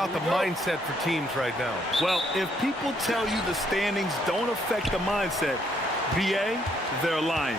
about the mindset for teams right now? Well, if people tell you the standings don't affect the mindset, BA, they're lying.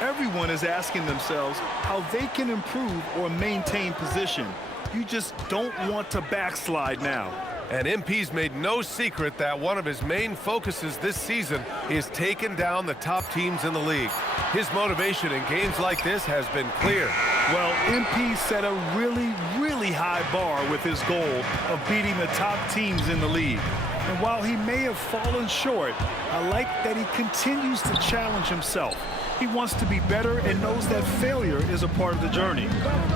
Everyone is asking themselves how they can improve or maintain position. You just don't want to backslide now. And MP's made no secret that one of his main focuses this season is taking down the top teams in the league. His motivation in games like this has been clear. Well, MP set a really high bar with his goal of beating the top teams in the league. And while he may have fallen short, I like that he continues to challenge himself. He wants to be better and knows that failure is a part of the journey.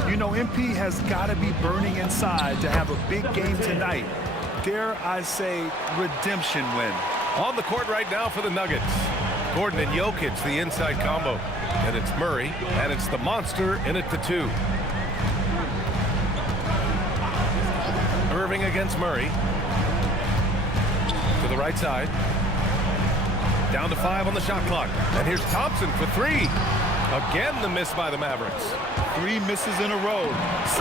You know, MP has got to be burning inside to have a big game tonight. Dare I say, redemption win. On the court right now for the Nuggets. Gordon and Jokic, the inside combo. And it's Murray, and it's the monster in it to 2. Irving against Murray. To the right side. Down to 5 on the shot clock. And here's Thompson for 3. Again, the miss by the Mavericks. 3 misses in a row.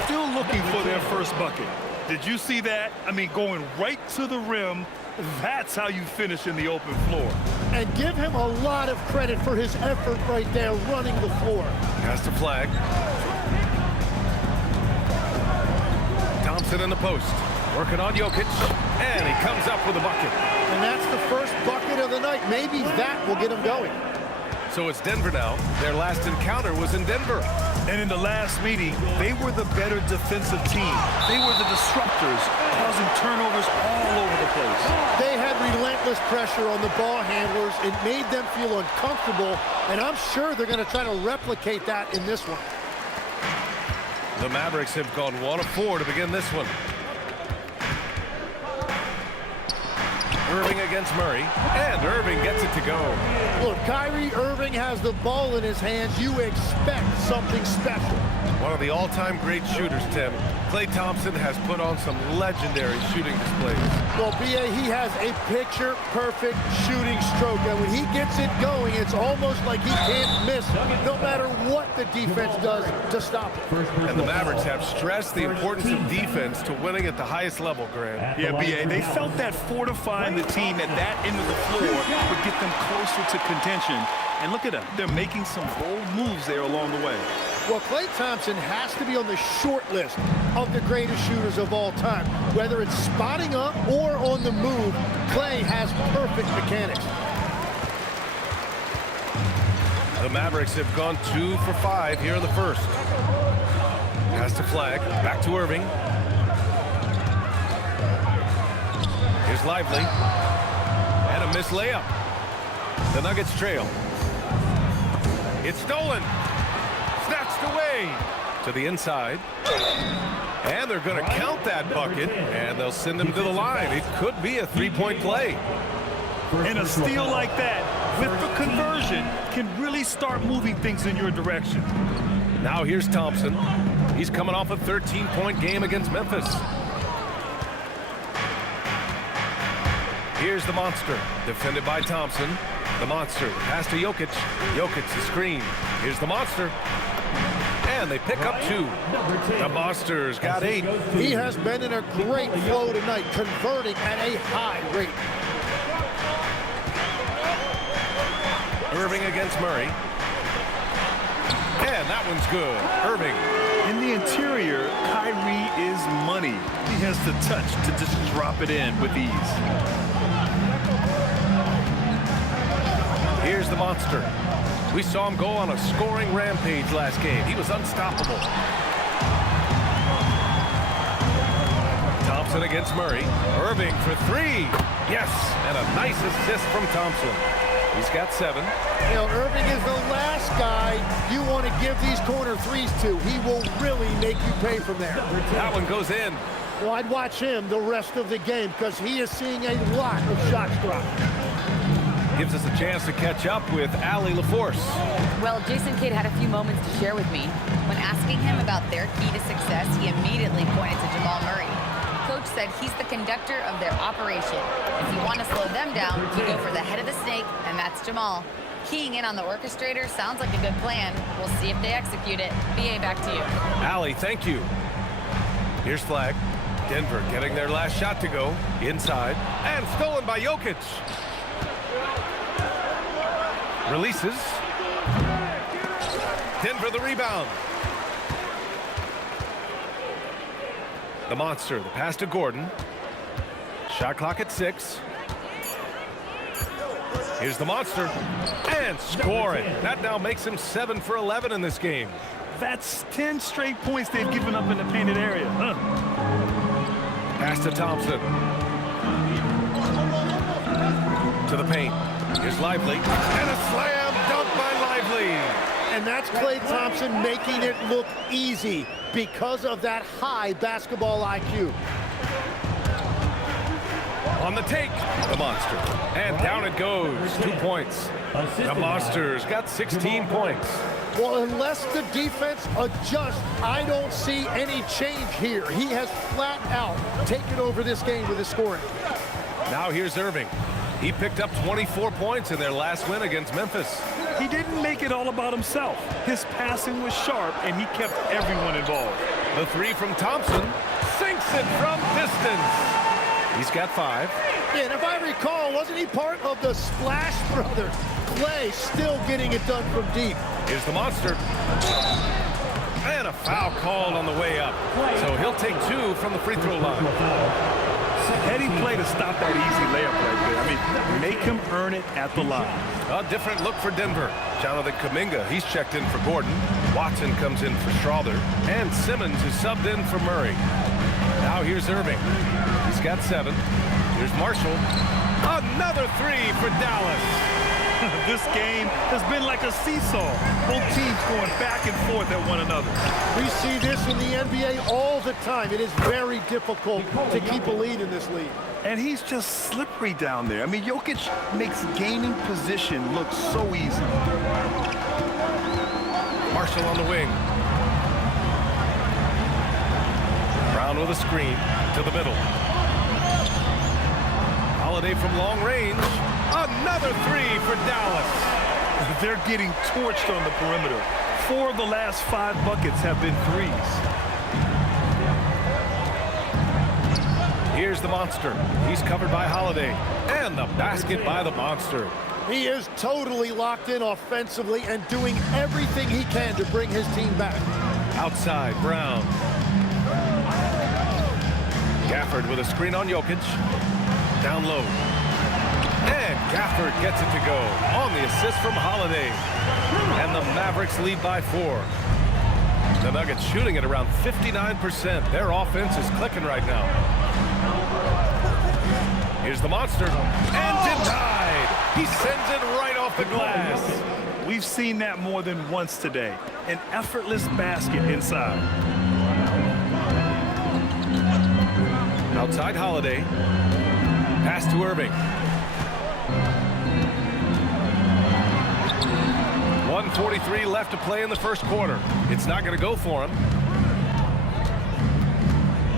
Still looking for their first bucket. Did you see that? I mean, going right to the rim. That's how you finish in the open floor. And give him a lot of credit for his effort right there running the floor. Has to flag. Thompson in the post. Working on Jokic. And he comes up with a bucket. And that's the first bucket of the night. Maybe that will get him going. So it's Denver now. Their last encounter was in Denver. And in the last meeting, they were the better defensive team. They were the disruptors, causing turnovers all over the place. They had relentless pressure on the ball handlers. It made them feel uncomfortable, and I'm sure they're going to try to replicate that in this one. The Mavericks have gone 1 of 4 to begin this one. Irving against Murray, and Irving gets it to go. Look, Kyrie Irving has the ball in his hands. You expect something special. One of the all-time great shooters, Tim. Klay Thompson has put on some legendary shooting displays. Well, B.A., he has a picture-perfect shooting stroke, and when he gets it going, it's almost like he can't miss, no matter what the defense does to stop it. And the Mavericks have stressed the importance of defense to winning at the highest level, Grant. Yeah, B.A., they felt that fortifying the team at that end of the floor would get them closer to contention. And look at them. They're making some bold moves there along the way. Well, Klay Thompson has to be on the short list of the greatest shooters of all time. Whether it's spotting up or on the move, Klay has perfect mechanics. The Mavericks have gone 2 for 5 here in the first. Has to flag. Back to Irving. Here's Lively. And a missed layup. The Nuggets trail. It's stolen. Snatched away to the inside. And they're going to count that bucket, and they'll send him to the line. It could be a three-point play. And a steal like that, with the conversion, can really start moving things in your direction. Now here's Thompson. He's coming off a 13-point game against Memphis. Here's the monster, defended by Thompson. The monster pass to Jokic. Jokic, the screen. Here's the monster. And they pick up 2. The monster's got 8. He has been in a great flow tonight, converting at a high rate. Irving against Murray. And that one's good. Irving. In the interior, Kyrie is money. He has the touch to just drop it in with ease. Here's the monster. We saw him go on a scoring rampage last game. He was unstoppable. Thompson against Murray. Irving for 3. Yes, and a nice assist from Thompson. He's got 7. You know, Irving is the last guy you want to give these corner threes to. He will really make you pay from there. That one goes in. Well, I'd watch him the rest of the game because he is seeing a lot of shots drop. Gives us a chance to catch up with Allie LaForce. Well, Jason Kidd had a few moments to share with me. When asking him about their key to success, he immediately pointed to Jamal Murray. Coach said he's the conductor of their operation. If you want to slow them down, you go for the head of the snake, and that's Jamal. Keying in on the orchestrator sounds like a good plan. We'll see if they execute it. BA, back to you. Allie, thank you. Here's flag. Denver getting their last shot to go. Inside. And stolen by Jokic. Releases. Denver the rebound. The monster. The pass to Gordon. Shot clock at 6. Here's the monster. And score it. That now makes him 7 for 11 in this game. That's 10 straight points they've given up in the painted area. Pass to Thompson. To the paint. Here's Lively. And a slam dunk by Lively. And that's Klay Thompson making it look easy because of that high basketball IQ. On the take, the monster. And down it goes. 2 points. The monster's got 16 points. Well, unless the defense adjusts, I don't see any change here. He has flat out taken over this game with his scoring. Now here's Irving. He picked up 24 points in their last win against Memphis. He didn't make it all about himself. His passing was sharp, and he kept everyone involved. The 3 from Thompson sinks it from distance. He's got 5. And if I recall, wasn't he part of the Splash Brothers? Klay still getting it done from deep. Here's the monster. And a foul called on the way up. So he'll take 2 from the free throw line. Heady play to stop that easy layup right there. I mean, make him earn it at the line. A different look for Denver. Jonathan Kuminga, he's checked in for Gordon. Watson comes in for Strawther. And Simmons is subbed in for Murray. Now here's Irving. He's got 7. Here's Marshall. Another 3 for Dallas. This game has been like a seesaw. Both teams going back and forth at one another. We see this in the NBA all the time. It is very difficult to keep a lead in this league. And he's just slippery down there. I mean, Jokic makes gaining position look so easy. Marshall on the wing. Brown with a screen to the middle. Holiday from long range. Another 3 for Dallas. They're getting torched on the perimeter. 4 of the last 5 buckets have been threes. Here's the monster. He's covered by Holiday. And the basket by the monster. He is totally locked in offensively and doing everything he can to bring his team back. Outside, Brown. Gafford with a screen on Jokic. Down low. And Gafford gets it to go on the assist from Holiday. And the Mavericks lead by 4. The Nuggets shooting at around 59%. Their offense is clicking right now. Here's the monster. And denied. He sends it right off the glass. We've seen that more than once today. An effortless basket inside. Outside Holiday. Pass to Irving. 1:43 left to play in the first quarter. It's not going to go for him.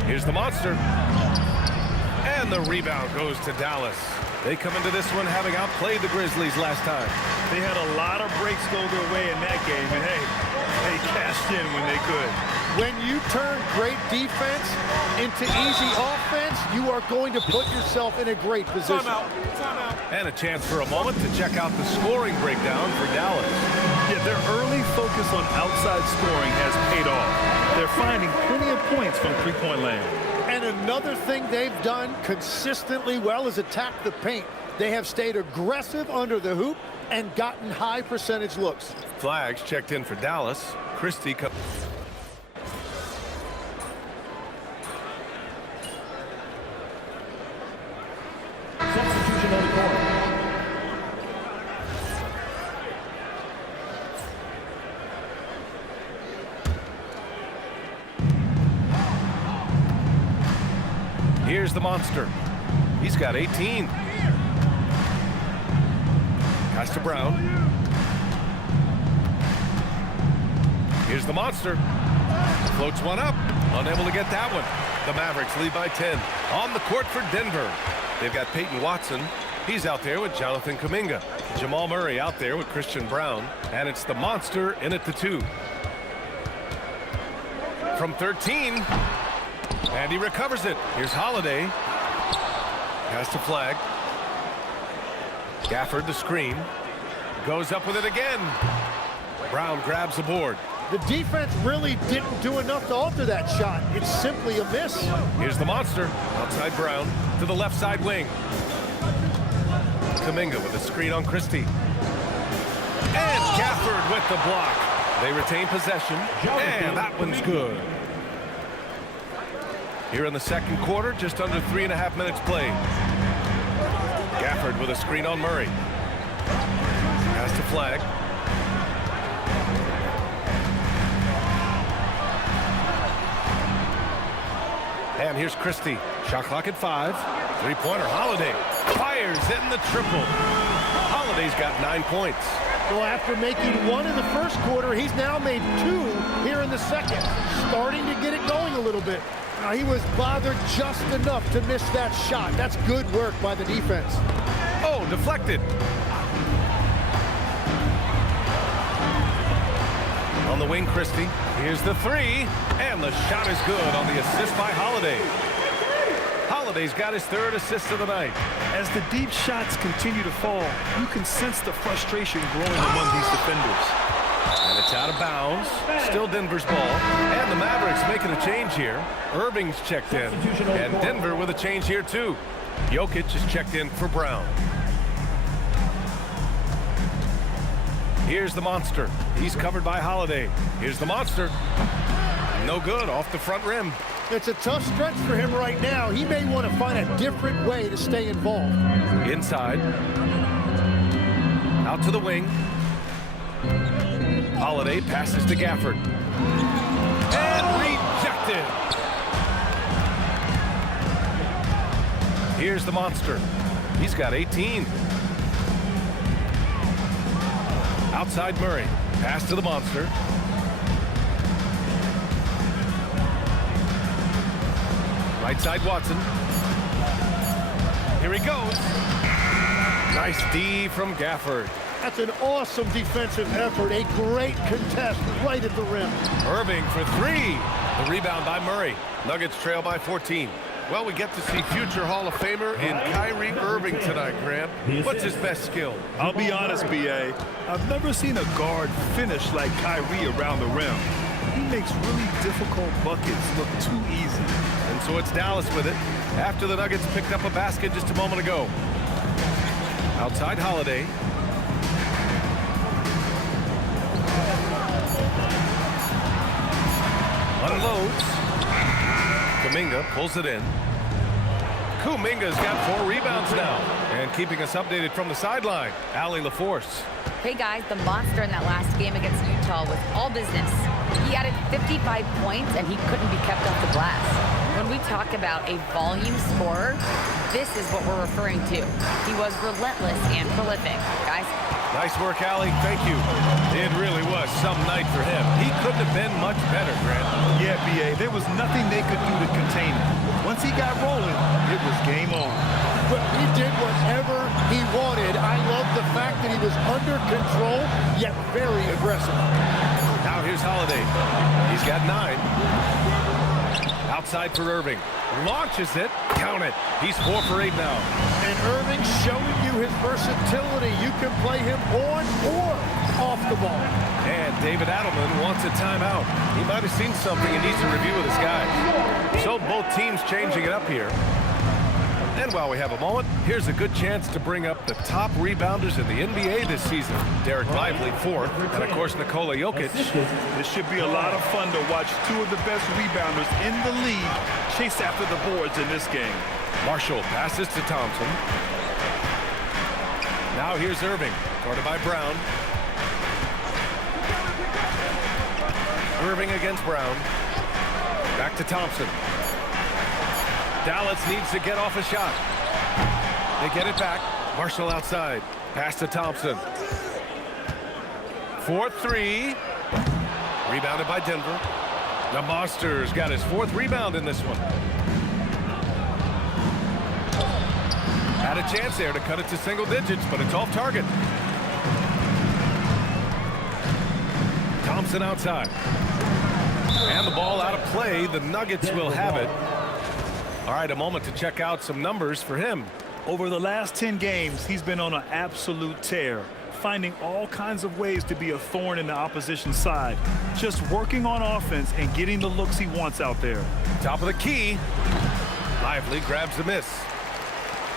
Here's the monster. And the rebound goes to Dallas. They come into this one having outplayed the Grizzlies last time. They had a lot of breaks go their way in that game, and hey, they cashed in when they could. When you turn great defense into easy offense, you are going to put yourself in a great position. Timeout. And a chance for a moment to check out the scoring breakdown for Dallas. Yeah, their early focus on outside scoring has paid off. They're finding plenty of points from three-point land. And another thing they've done consistently well is attack the paint. They have stayed aggressive under the hoop and gotten high percentage looks. Flags checked in for Dallas. Christie comes. Substitution on the court. Here's the monster. He's got 18. Pass to Brown. Here's the monster. Floats one up. Unable to get that one. The Mavericks lead by 10. On the court for Denver. They've got Peyton Watson. He's out there with Jonathan Kuminga. Jamal Murray out there with Christian Brown. And it's the monster in at the 2. From 13. And he recovers it. Here's Holiday. Pass to Flag. Gafford, the screen. Goes up with it again. Brown grabs the board. The defense really didn't do enough to alter that shot. It's simply a miss. Here's the monster. Outside Brown to the left side wing. Kuminga with a screen on Christie. And Gafford with the block. They retain possession. And that one's good. Here in the second quarter, just under 3.5 minutes played. Gafford with a screen on Murray. Pass to Flag. And here's Christie. Shot clock at 5. Three-pointer. Holiday fires in the triple. Holiday's got 9 points. Well, after making one in the first quarter, he's now made 2 here in the second. Starting to get it going a little bit. Now, he was bothered just enough to miss that shot. That's good work by the defense. Oh, deflected. On the wing, Christie. Here's the 3. And the shot is good on the assist by Holiday. Holiday's got his 3rd assist of the night. As the deep shots continue to fall, you can sense the frustration growing among these defenders. And it's out of bounds. Still Denver's ball. And the Mavericks making a change here. Irving's checked in. And Denver with a change here, too. Jokic is checked in for Brown. Here's the monster. He's covered by Holiday. Here's the monster. No good, off the front rim. It's a tough stretch for him right now. He may want to find a different way to stay involved. Inside. Out to the wing. Holiday passes to Gafford. And rejected. Here's the monster. He's got 18. Outside Murray. Pass to the monster. Right side Watson. Here he goes. Nice D from Gafford. That's an awesome defensive effort. A great contest right at the rim. Irving for 3. The rebound by Murray. Nuggets trail by 14. Well, we get to see future Hall of Famer in Kyrie Irving tonight, Grant. What's his best skill? I'll be honest, B.A. I've never seen a guard finish like Kyrie around the rim. He makes really difficult buckets look too easy. And so it's Dallas with it after the Nuggets picked up a basket just a moment ago. Outside Holiday. Unloads. Kuminga pulls it in. Kuminga's got 4 rebounds now. And keeping us updated from the sideline, Allie LaForce. Hey guys, the monster in that last game against Utah was all business. He added 55 points and he couldn't be kept off the glass. When we talk about a volume scorer, this is what we're referring to. He was relentless and prolific. Guys, Nice work, Allie. Thank you. It really was some night for him. He couldn't have been much better, Grant. Yeah, B.A., there was nothing they could do to contain him. Once he got rolling, it was game on. Well, he did whatever he wanted. I love the fact that he was under control, yet very aggressive. Now here's Holiday. He's got 9. Outside for Irving. Launches it. Count it. He's 4 for 8 now. And Irving showing you his versatility. You can play him on or off the ball. And David Adelman wants a timeout. He might have seen something and needs to review with his guys. So both teams changing it up here. And while we have a moment, here's a good chance to bring up the top rebounders in the NBA this season. Derek Lively, 4th, and of course Nikola Jokic. This should be a lot of fun to watch 2 of the best rebounders in the league chase after the boards in this game. Marshall passes to Thompson. Now here's Irving, guarded by Brown. Irving against Brown. Back to Thompson. Dallas needs to get off a shot. They get it back. Marshall outside. Pass to Thompson. 4-3. Rebounded by Denver. The Monsters got his 4th rebound in this one. Had a chance there to cut it to single digits, but it's off target. Thompson outside. And the ball out of play. The Nuggets will have it. All right, a moment to check out some numbers for him. Over the last 10 games, he's been on an absolute tear, finding all kinds of ways to be a thorn in the opposition's side, just working on offense and getting the looks he wants out there. Top of the key. Lively grabs the miss.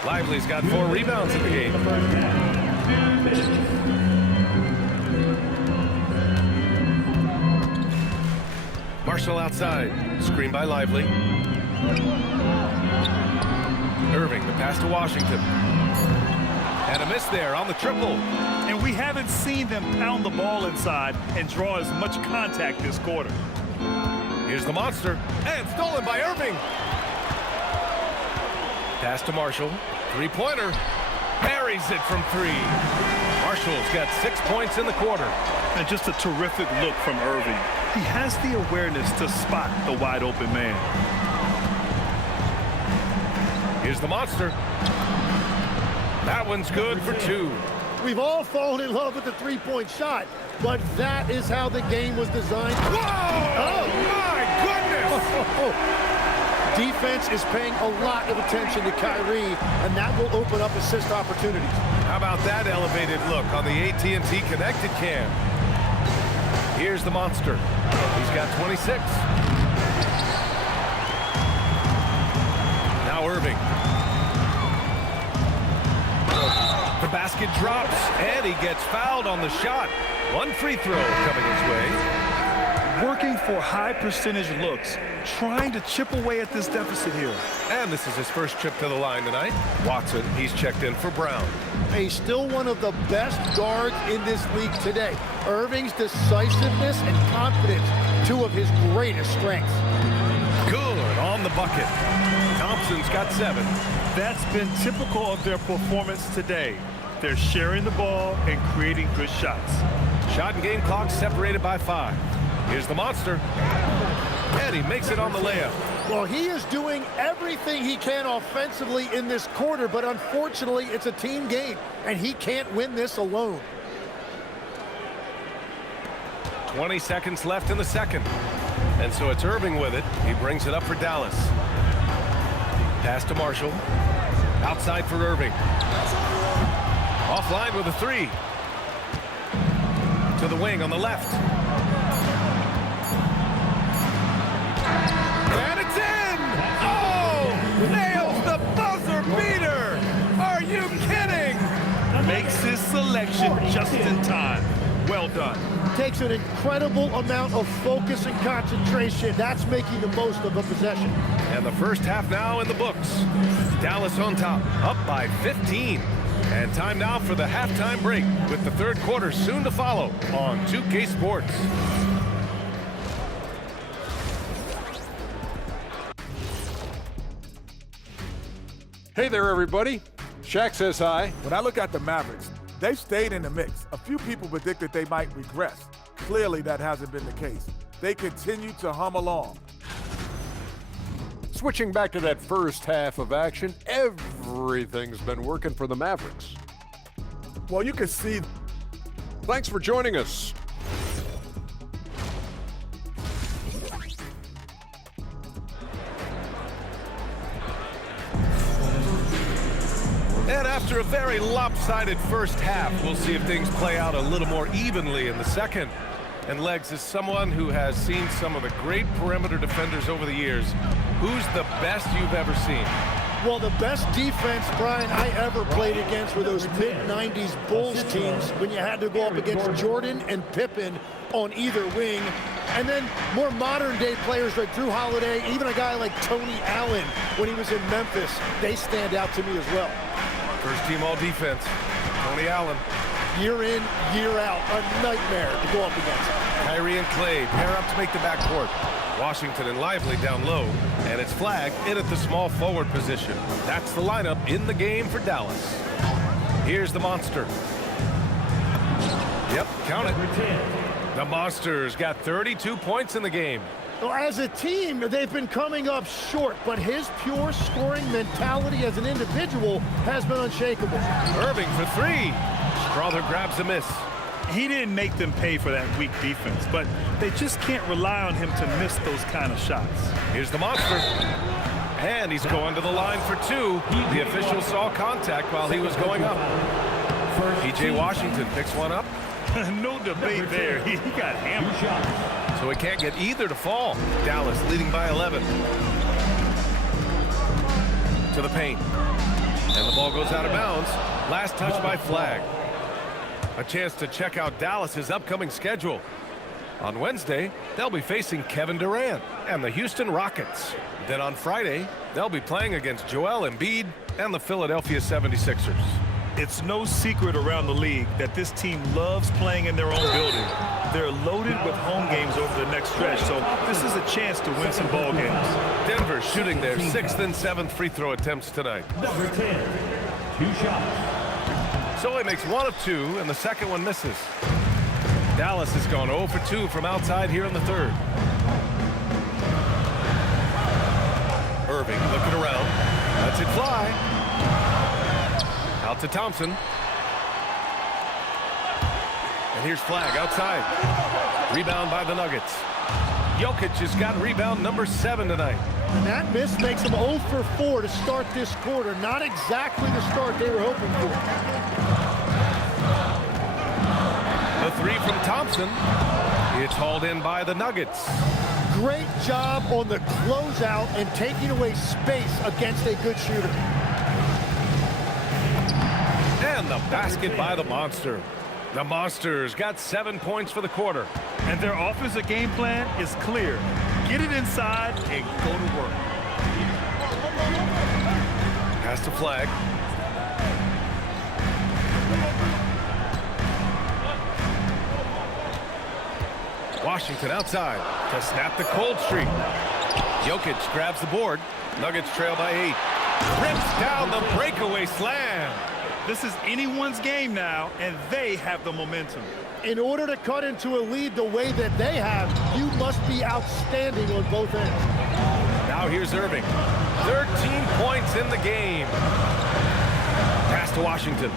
Lively's got 4 rebounds in the game. The first half, 2 minutes. Marshall outside. Screen by Lively. Irving, the pass to Washington. And a miss there on the triple. And we haven't seen them pound the ball inside and draw as much contact this quarter. Here's the monster. And stolen by Irving. Pass to Marshall. Three-pointer. Buries it from 3. Marshall's got 6 points in the quarter. And just a terrific look from Irving. He has the awareness to spot the wide-open man. Here's the monster. That one's good for 2. We've all fallen in love with the three-point shot, but that is how the game was designed. Whoa! Oh, my goodness! Defense is paying a lot of attention to Kyrie, and that will open up assist opportunities. How about that elevated look on the AT&T Connected Cam? Here's the monster. He's got 26. Now Irving. The basket drops, and he gets fouled on the shot. 1 free throw coming his way. Working for high percentage looks, trying to chip away at this deficit here. And this is his first trip to the line tonight. Watson, he's checked in for Brown. He's still one of the best guards in this league today. Irving's decisiveness and confidence, 2 of his greatest strengths. Good on the bucket. Thompson's got 7. That's been typical of their performance today. They're sharing the ball and creating good shots. Shot and game clock separated by 5. Here's the monster. And he makes it on the layup. Well, he is doing everything he can offensively in this quarter, but unfortunately, it's a team game, and he can't win this alone. 20 seconds left in the second. And so it's Irving with it. He brings it up for Dallas. Pass to Marshall. Outside for Irving. Offline with a 3. To the wing on the left. And it's in! Oh! Nails the buzzer beater! Are you kidding? Makes his selection just in time. Well done. Takes an incredible amount of focus and concentration. That's making the most of a possession. And the first half now in the books. Dallas on top, up by 15. And time now for the halftime break, with the third quarter soon to follow on 2K Sports. Hey there, everybody. Shaq says hi. When I look at the Mavericks, they've stayed in the mix. A few people predicted they might regress. Clearly, that hasn't been the case. They continue to hum along. Switching back to that first half of action, everything's been working for the Mavericks. Well, you can see. Thanks for joining us. And after a very lopsided first half, we'll see if things play out a little more evenly in the second. And Legs, is someone who has seen some of the great perimeter defenders over the years. Who's the best you've ever seen? Well, the best defense, Brian, I ever played against were those mid-90s Bulls teams when you had to go up against Jordan and Pippen on either wing. And then more modern-day players like Drew Holiday, even a guy like Tony Allen when he was in Memphis, they stand out to me as well. First team all-defense, Tony Allen. Year in, year out, a nightmare to go up against. Kyrie and Clay pair up to make the backcourt. Washington and Lively down low, and it's flagged in at the small forward position. That's the lineup in the game for Dallas. Here's the monster. Yep, count it. The Monsters got 32 points in the game. Well, as a team, they've been coming up short, but his pure scoring mentality as an individual has been unshakable. Irving for 3. Strother grabs a miss. He didn't make them pay for that weak defense, but they just can't rely on him to miss those kind of shots. Here's the monster. And he's going to the line for two. The official saw contact while he was going up. P.J. Washington picks one up. No debate there. He got hammered. So he can't get either to fall. Dallas leading by 11. To the paint. And the ball goes out of bounds. Last touch by Flag. A chance to check out Dallas's upcoming schedule. On Wednesday, they'll be facing Kevin Durant and the Houston Rockets. Then on Friday, they'll be playing against Joel Embiid and the Philadelphia 76ers. It's no secret around the league that this team loves playing in their own building. They're loaded with home games over the next stretch, so this is a chance to win some ball games. Denver shooting their 6th and 7th free throw attempts tonight. Number 10, 2 shots. So he makes 1 of 2, and the second one misses. Dallas has gone 0 for 2 from outside here in the third. Irving looking around. Lets it fly. Out to Thompson. And here's Flag outside. Rebound by the Nuggets. Jokic has got rebound number 7 tonight. And that miss makes them 0 for 4 to start this quarter. Not exactly the start they were hoping for. The 3 from Thompson. It's hauled in by the Nuggets. Great job on the closeout and taking away space against a good shooter. And the basket by the Monster. The Monsters got 7 points for the quarter. And their offensive game plan is clear. Get it inside and go to work. Pass to Flag. Washington outside to snap the cold streak. Jokic grabs the board. Nuggets trail by 8. Rips down the breakaway slam. This is anyone's game now, and they have the momentum. In order to cut into a lead the way that they have, you must be outstanding on both ends. Now here's Irving. 13 points in the game. Pass to Washington.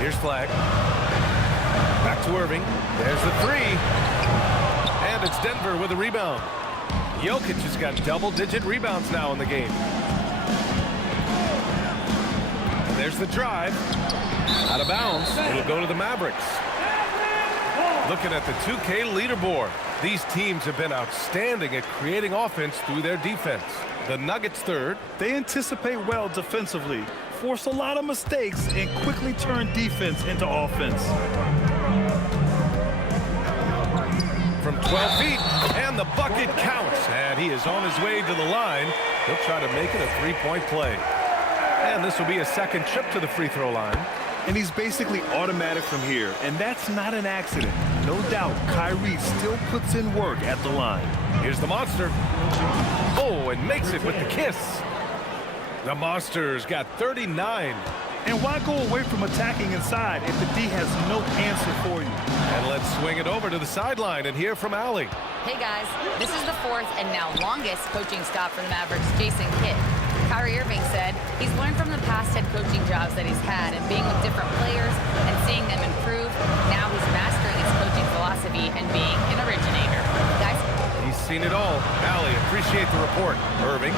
Here's Flag. Back to Irving. There's the 3. And it's Denver with a rebound. Jokic has got double-digit rebounds now in the game. And there's the drive. Out of bounds. It'll go to the Mavericks. Looking at the 2K leaderboard, these teams have been outstanding at creating offense through their defense. The Nuggets third. They anticipate well defensively, force a lot of mistakes, and quickly turn defense into offense. From 12 feet, and the bucket counts. And he is on his way to the line. He'll try to make it a three-point play. And this will be a second trip to the free throw line. And he's basically automatic from here, and that's not an accident. No doubt, Kyrie still puts in work at the line. Here's the Monster. Oh, and makes it with the kiss. The Monster's got 39. And why go away from attacking inside if the D has no answer for you? And let's swing it over to the sideline and hear from Allie. Hey guys, this is the 4th and now longest coaching stop for the Mavericks, Jason Kidd. Kyrie Irving said he's learned from the past head coaching jobs that he's had and being with different players and seeing them improve. Now he's mastering his coaching philosophy and being an originator. Guys? He's seen it all. Allie, appreciate the report. Irving.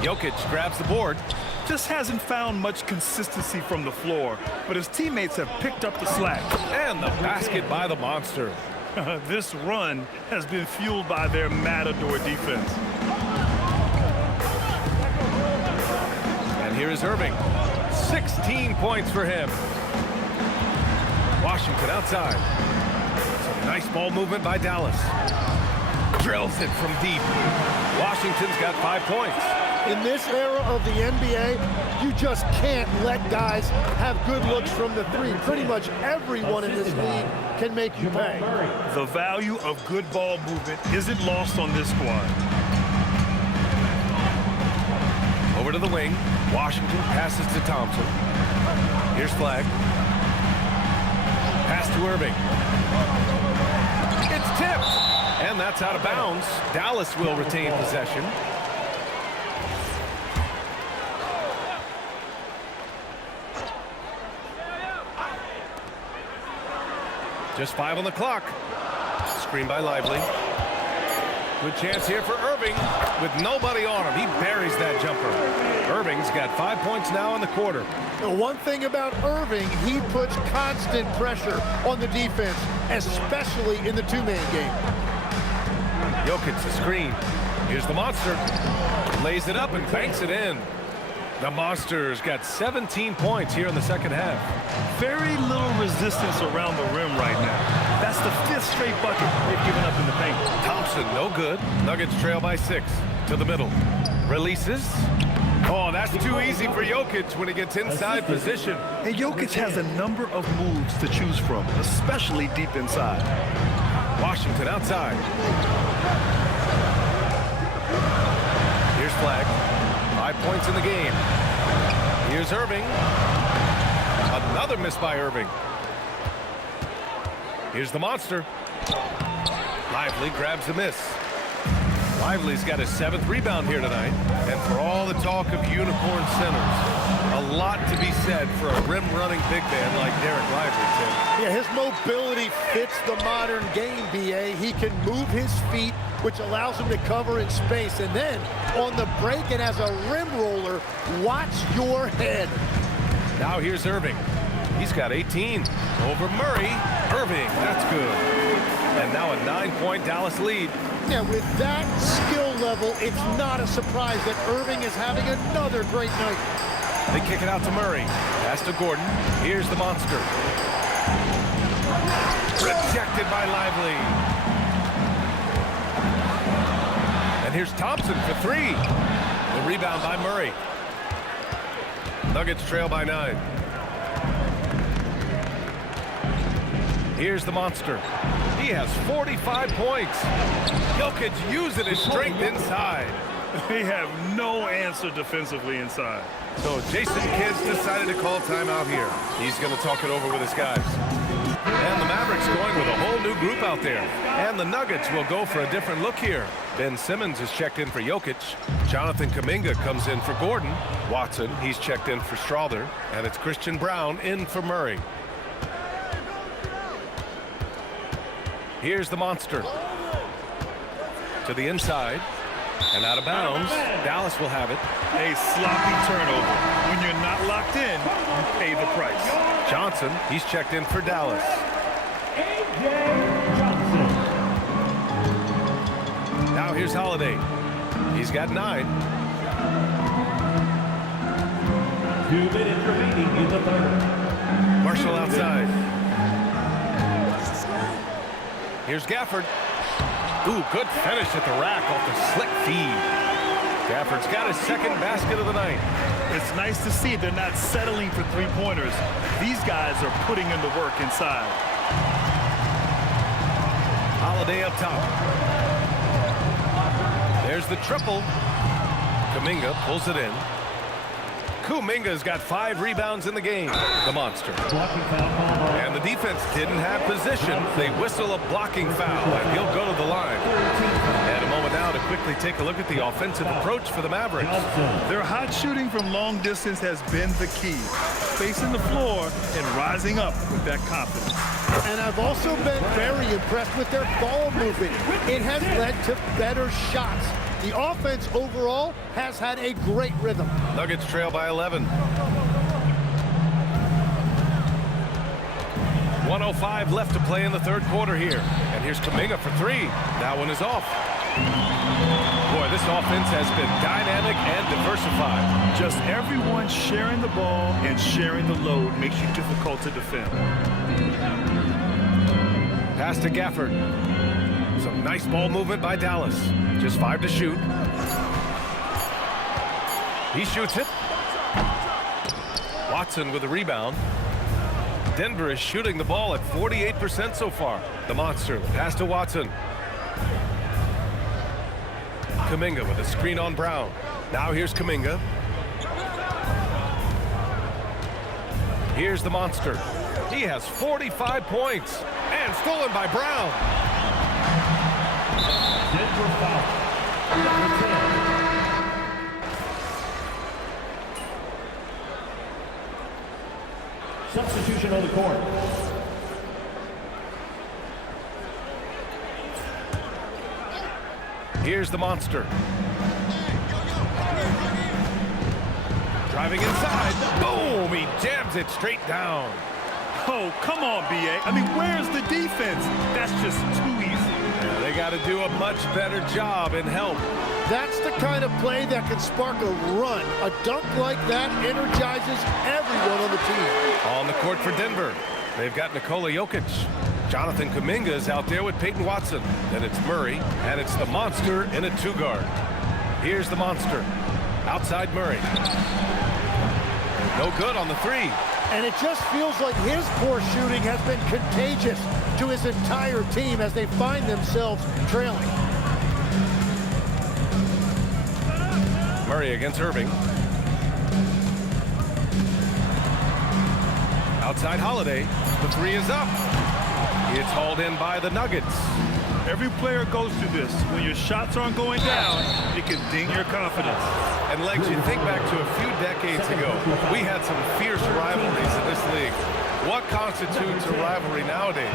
Jokic grabs the board. Just hasn't found much consistency from the floor, but his teammates have picked up the slack. And the basket by the Monster. This run has been fueled by their matador defense. And here is Irving. 16 points for him. Washington outside. Some nice ball movement by Dallas. Drills it from deep. Washington's got 5 points. In this era of the NBA, you just can't let guys have good looks from the 3. Pretty much everyone in this league can make you pay. The value of good ball movement isn't lost on this squad. Over to the wing. Washington passes to Thompson. Here's Flag. Pass to Irving. It's tipped. And that's out of bounds. Dallas will retain possession. Just 5 on the clock. Screen by Lively. Good chance here for Irving with nobody on him. He buries that jumper. Irving's got 5 points now in the quarter. The one thing about Irving, he puts constant pressure on the defense, especially in the two-man game. Jokic the screen. Here's the monster. Lays it up and banks it in. The Monster's got 17 points here in the second half. Very little resistance around the rim right now. That's the 5th straight bucket they've given up in the paint. Thompson, no good. Nuggets trail by 6. To the middle. Releases. Oh, that's too easy for Jokic when he gets inside position. And Jokic has a number of moves to choose from, especially deep inside. Washington outside. Here's Flag. 5 points in the game. Here's Irving. Another miss by Irving. Here's the Monster. Lively grabs the miss. Lively's got his 7th rebound here tonight. And for all the talk of unicorn centers, a lot to be said for a rim-running big man like Derek Lively, Tim. Yeah, his mobility fits the modern game, B.A. He can move his feet, which allows him to cover in space. And then on the break and as a rim roller, watch your head. Now here's Irving. He's got 18 over Murray. Irving, that's good. And now a 9-point Dallas lead. Yeah, with that skill level, it's not a surprise that Irving is having another great night. They kick it out to Murray. Pass to Gordon. Here's the Monster. Rejected by Lively. And here's Thompson for 3. The rebound by Murray. Nuggets trail by 9. Here's the Monster. He has 45 points. Jokic using his strength inside. They have no answer defensively inside. So Jason Kidd's decided to call timeout here. He's going to talk it over with his guys. And the Mavericks going with a whole new group out there. And the Nuggets will go for a different look here. Ben Simmons is checked in for Jokic. Jonathan Kuminga comes in for Gordon. Watson, he's checked in for Strawther. And it's Christian Brown in for Murray. Here's the Monster. To the inside. And out of bounds. Dallas will have it. A sloppy turnover. When you're not locked in, you pay the price. Johnson, he's checked in for Dallas. Now here's Holiday. He's got 9. 2 minutes remaining in the third. Marshall outside. Here's Gafford. Ooh, good finish at the rack off the slick feed. Gafford's got his 2nd basket of the night. It's nice to see they're not settling for three-pointers. These guys are putting in the work inside. Holiday up top. There's the triple. Kuminga pulls it in. Kuminga's got 5 rebounds in the game. The Monster. And the defense didn't have position. They whistle a blocking foul, and he'll go to the line. And a moment now to quickly take a look at the offensive approach for the Mavericks. Their hot shooting from long distance has been the key. Facing the floor and rising up with that confidence. And I've also been very impressed with their ball movement. It has led to better shots. The offense overall has had a great rhythm. Nuggets trail by 11. 1:05 left to play in the third quarter here. And here's Kuminga for 3. That one is off. Boy, this offense has been dynamic and diversified. Just everyone sharing the ball and sharing the load makes you difficult to defend. Pass to Gafford. Some nice ball movement by Dallas. Just 5 to shoot. He shoots it. Watson with a rebound. Denver is shooting the ball at 48% so far. The Monster. Pass to Watson. Kuminga with a screen on Brown. Now here's Kuminga. Here's the Monster. He has 45 points. And stolen by Brown. Denver foul. Number 10. Substitution on the court. Here's the monster. Driving inside. Boom! He jams it straight down. Oh, come on, B.A. I mean, where's the defense? That's just too easy. Yeah, they got to do a much better job in help. That's the kind of play that can spark a run. A dunk like that energizes everyone on the team. On the court for Denver, they've got Nikola Jokic. Jonathan Kuminga is out there with Peyton Watson. Then it's Murray, and it's the monster in a two-guard. Here's the monster. Outside Murray. No good on the three. And it just feels like his poor shooting has been contagious to his entire team as they find themselves trailing. Murray against Irving. Outside Holiday. The three is up. It's hauled in by the Nuggets. Every player goes through this. When your shots aren't going down, it can ding your confidence. And Legs, you think back to a few decades ago, we had some fierce rivalries in this league. What constitutes a rivalry nowadays?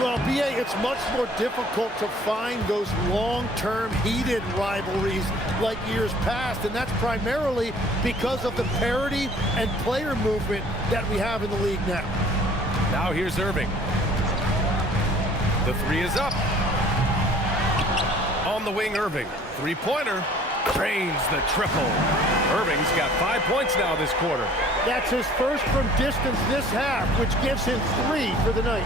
Well, B.A., it's much more difficult to find those long-term heated rivalries like years past, and that's primarily because of the parity and player movement that we have in the league now. Now here's Irving. The three is up. On the wing, Irving. Three-pointer. Drains the triple. Irving's got 5 points now this quarter. That's his first from distance this half, which gives him 3 for the night.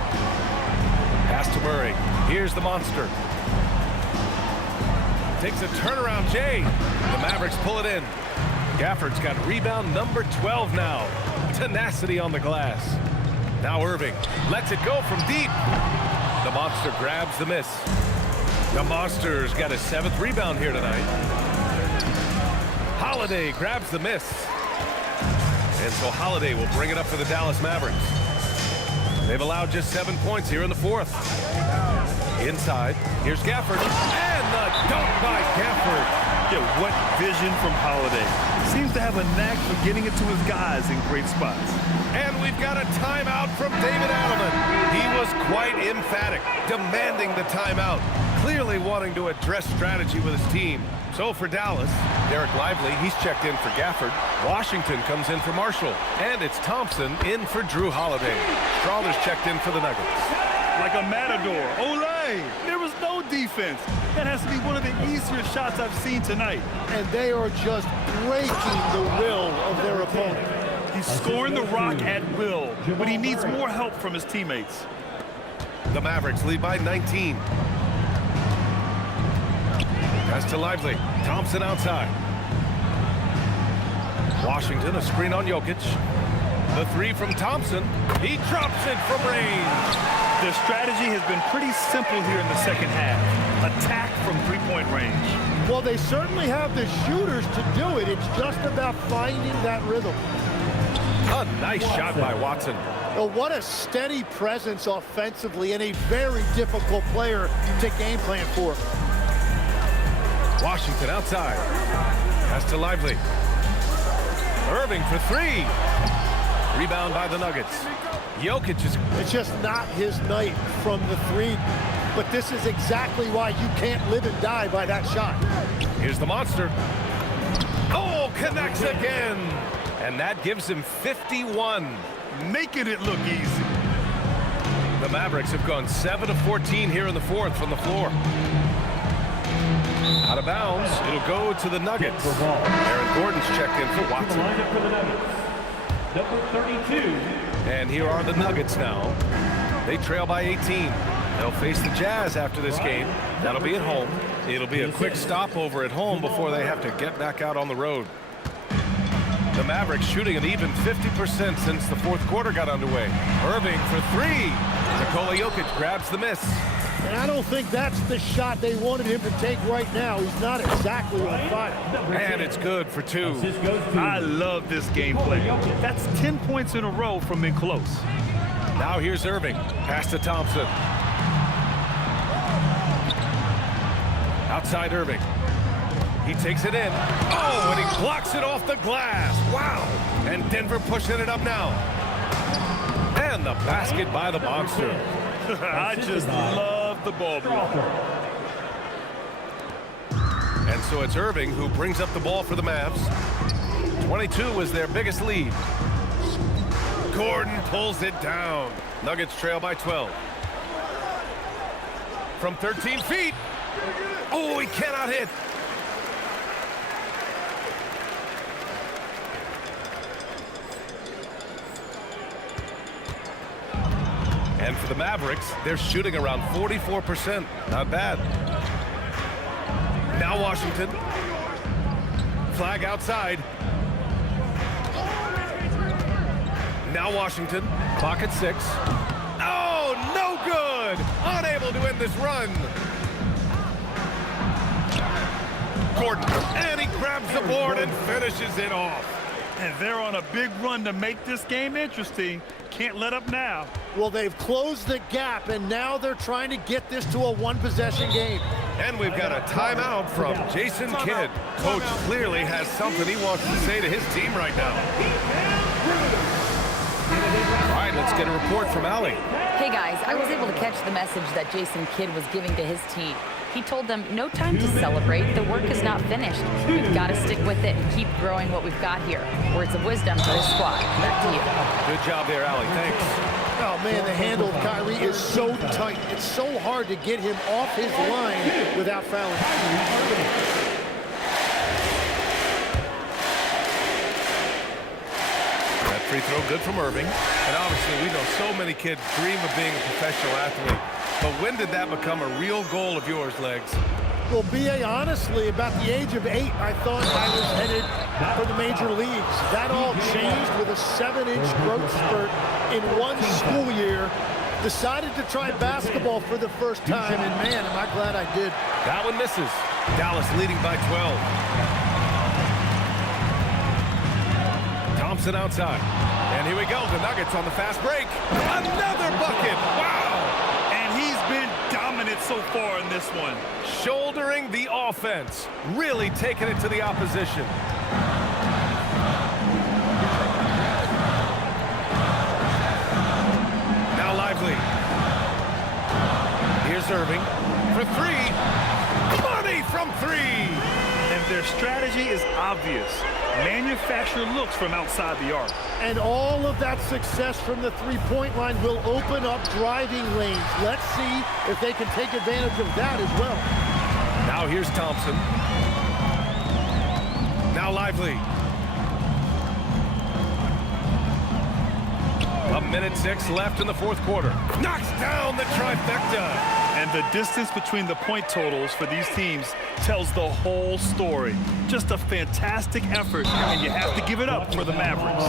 Pass to Murray. Here's the monster. Takes a turnaround, Jay. The Mavericks pull it in. Gafford's got rebound number 12 now. Tenacity on the glass. Now Irving lets it go from deep. The monster grabs the miss. The monster's got his 7th rebound here tonight. Holiday grabs the miss. And so Holiday will bring it up for the Dallas Mavericks. They've allowed just 7 points here in the fourth. Inside, here's Gafford. And the dunk by Gafford. Yeah, what vision from Holiday. Seems to have a knack for getting it to his guys in great spots. And we've got a timeout from David Adelman. He was quite emphatic, demanding the timeout, clearly wanting to address strategy with his team. So for Dallas, Derek Lively, he's checked in for Gafford. Washington comes in for Marshall. And it's Thompson in for Drew Holiday. Strawther's checked in for the Nuggets. Like a matador. Olay! There was no defense. That has to be one of the easier shots I've seen tonight. And they are just breaking the will of their opponent. He's scoring the rock at will, but he needs more help from his teammates. The Mavericks lead by 19. Pass to Lively. Thompson outside. Washington, a screen on Jokic. The three from Thompson. He drops it from range. Their strategy has been pretty simple here in the second half. Attack from three-point range. Well, they certainly have the shooters to do it. It's just about finding that rhythm. A nice shot by Watson. Well, what a steady presence offensively and a very difficult player to game plan for. Washington outside. Pass to Lively. Irving for three. Rebound by the Nuggets. Jokic is... It's just not his night from the three, but this is exactly why you can't live and die by that shot. Here's the monster. Oh, connects again. And that gives him 51. Making it look easy. The Mavericks have gone 7 of 14 here in the fourth from the floor. Out of bounds, it'll go to the Nuggets. Aaron Gordon's checked in for Watson. For the Nuggets, number 32. And here are the Nuggets now. They trail by 18. They'll face the Jazz after this game. That'll be at home. It'll be a quick stopover at home before they have to get back out on the road. The Mavericks shooting an even 50% since the fourth quarter got underway. Irving for three. Nikola Jokic grabs the miss. And I don't think that's the shot they wanted him to take right now. He's not exactly on fire. And it's good for two. I love this gameplay. That's 10 points in a row from being close. Now here's Irving. Pass to Thompson. Outside Irving. He takes it in. Oh, and he blocks it off the glass. Wow. And Denver pushing it up now. And the basket by the monster. I just love the ball. so it's Irving who brings up the ball for the Mavs. 22 was their biggest lead. Gordon pulls it down. Nuggets trail by 12. From 13 feet. Oh, he cannot hit. And for the Mavericks, they're shooting around 44%. Not bad. Now Washington. Flag outside. Now Washington. Clock at 6. Oh, no good! Unable to end this run. Gordon, and he grabs the board and finishes it off. And they're on a big run to make this game interesting. Can't let up now. Well, they've closed the gap, and now they're trying to get this to a one-possession game. And we've got a timeout from Jason Kidd. Coach clearly has something he wants to say to his team right now. All right, let's get a report from Allie. Hey guys, I was able to catch the message that Jason Kidd was giving to his team. He told them, no time to celebrate. The work is not finished. We've got to stick with it and keep growing what we've got here. Words of wisdom for his squad. Back to you. Good job there, Allie. Thanks. Oh, man, the handle of Kyrie is so tight. It's so hard to get him off his line without fouling. That free throw good from Irving. And obviously, we know so many kids dream of being a professional athlete. But when did that become a real goal of yours, Legs? Well, B.A., honestly, about the age of 8, I thought I was headed for the major leagues. That all changed with a 7-inch growth spurt in one school year. Decided to try basketball for the first time, and man, am I glad I did. That one misses. Dallas leading by 12. Thompson outside. And here we go, the Nuggets on the fast break. Another bucket! Wow! Been dominant so far in this one. Shouldering the offense, really taking it to the opposition. Now Lively. Here's Irving for 3. Money from 3. And their strategy is obvious. Manufacture looks from outside the arc. And all of that success from the three-point line will open up driving lanes. Let's see if they can take advantage of that as well. Now here's Thompson. Now Lively. 1:06 left in the fourth quarter. Knocks down the trifecta. And the distance between the point totals for these teams tells the whole story. Just a fantastic effort, and you have to give it up for the Mavericks.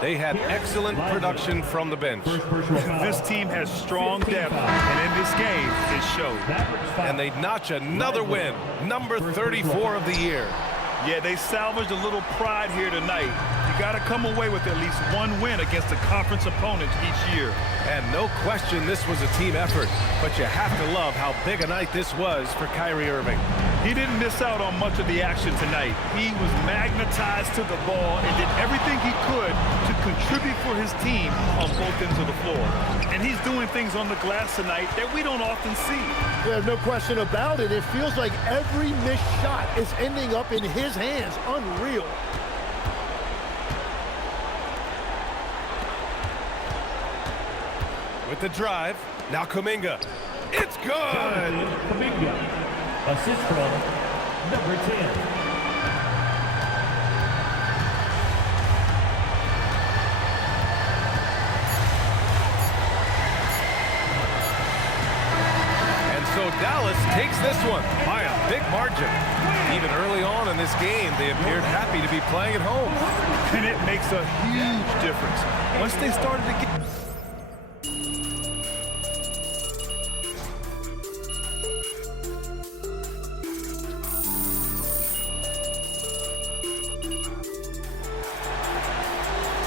They had excellent production from the bench. This team has strong depth, and in this game, it showed. And they notch another win, number 34 of the year. Yeah, they salvaged a little pride here tonight. You got to come away with at least one win against a conference opponent each year. And no question this was a team effort, but you have to love how big a night this was for Kyrie Irving. He didn't miss out on much of the action tonight. He was magnetized to the ball and did everything he could to contribute for his team on both ends of the floor. And he's doing things on the glass tonight that we don't often see. There's no question about it. It feels like every missed shot is ending up in his hands. Unreal. With the drive, now Kuminga. It's good! Kuminga, assist from number 10. So Dallas takes this one by a big margin. Even early on in this game, they appeared happy to be playing at home. And it makes a huge difference. Once they started to get...